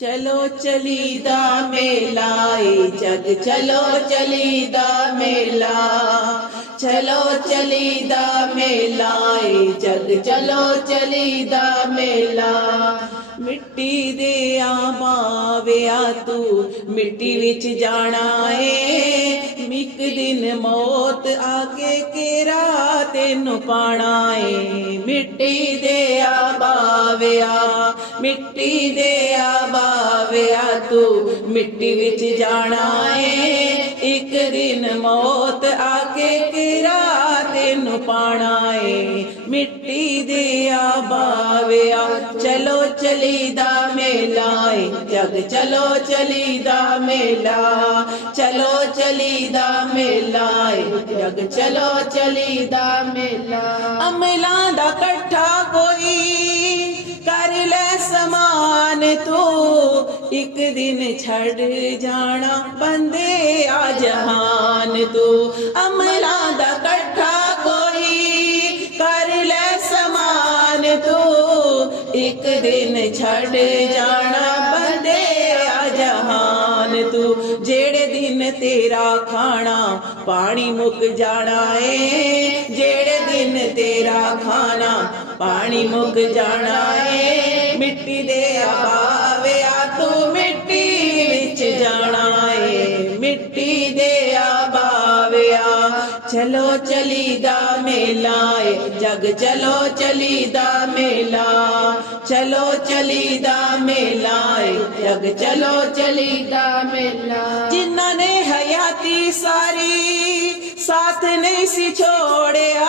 चलो चलीदा मेला जग चलो चलीदा मेला। चलो चलीदा मेला जग चलो चलीदा मेला। मिट्टी दे आवावेआ तू मिट्टी विच जाना है। मिक दिन मौत आके केरा तेनू पाना है। मिट्टी दे आवावेआ मिट्टी दे आवावेआ तू मिट्टी विच जाना है। एक दिन मौत आके केरा तेनू पाना है। मिट्टी दे आवावेआ चलो चलीदा मेला जग चलो चलीदा मेला। चलो चलीदा मेला जग चलो चलीदा मेला। अमलां दा कट्ठा कोई कर ले समान तू एक दिन छड़ जाना बंदे आ जहान तू। अमलां दा कट्ठा कोई कर ले समान तू एक दिन छड़ जाना बंदे आ जहान तू। जेड़े दिन तेरा खाना पानी मुक जाना है। जेड़े दिन तेरा खाना पानी मुक जाना है। मिट्टी दे आवावेआ तू मिट्टी विच जाना है। मिट्टी दे आवावेआ चलो चलीदा मेला जग चलो चलीदा मेला। चलो चलीदा मेला जग चलो चलीदा मेला। जिन्ना ने हयाती सारी साथ नहीं सी छोड़िया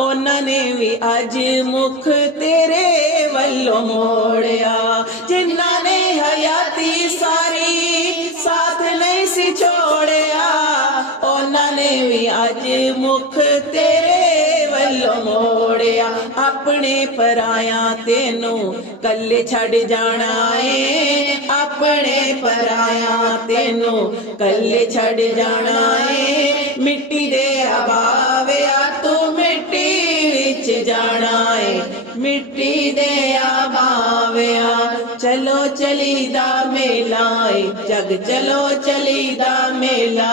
उन्हां ने भी अज मुख तेरे वल्लों मोड़िया। जिन्ना ने हयाती सारी साथ नहीं सी छोड़िया उन्हां ने भी अज मुख तेरे वल्लों मोड़िया। अपने पराया तेनू कल्ले छड़ जाना है। अपने पराया तेनू कल्ले छड़ जाना है। मिट्टी दे आवावेआ तू मिट्टी विच जाना है। मिट्टी दे आवावेआ चलो चलीदा मेला जग चलो चलीदा मेला।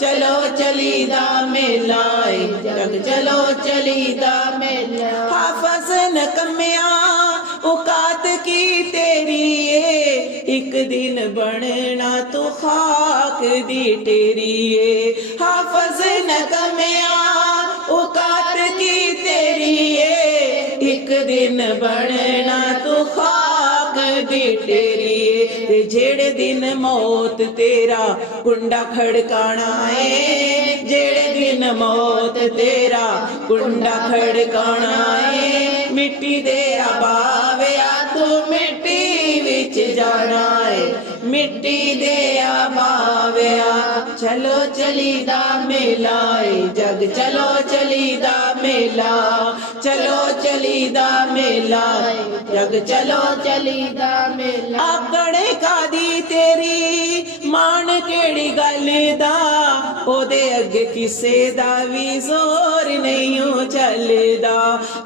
चलो चलीदा मेला जग चलो चलीदा मेला। हाफज नकम्या औकात की तेरी है एक दिन बनना तू खाक दी टेरी है। हाफज नकम्या औकात की तेरी है एक दिन बनना तू खाक दी टेरी है। ते जेड़े दिन मौत तेरा कुंडा खड़काना है। जेड़े दिन मौत तेरा कुंडा खड़काना है। मिट्टी दे आवावेआ तू मिट्टी विच जाना है। मिट्टी दे आवावेआ चलो चलीदा मेला जग चलो चलीदा मेला। चलो चलीदा मेला जग चलो चलीदा मेला। आकड़े कादी तेरी मान केड़ी गल दा ओदे अगे किसे दा भी जोर नहीं चलदा।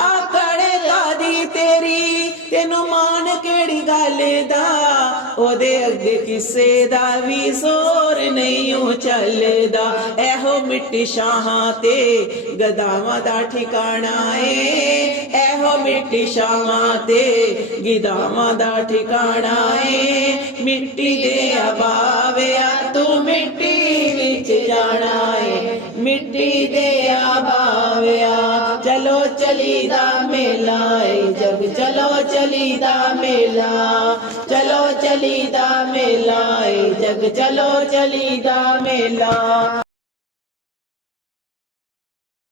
आकड़े कादी तेरी तेनू मान केड़ी गल दा ओदे अगे किसे दा भी जोर नहीं चलदा। एहो मिट्टी शाहां ते गदावां दा ठिकाना है। एहो मिट्टी शाहां ते गिदावां दा ठिकाना है। मिट्टी दे आवावेआ तू मिट्टी विच जाना है। मिट्टी दे आवावेआ चलो चलीदा मेला जग चलो चलीदा मेला। चलो चलीदा मेला जग चलो चलीदा मेला।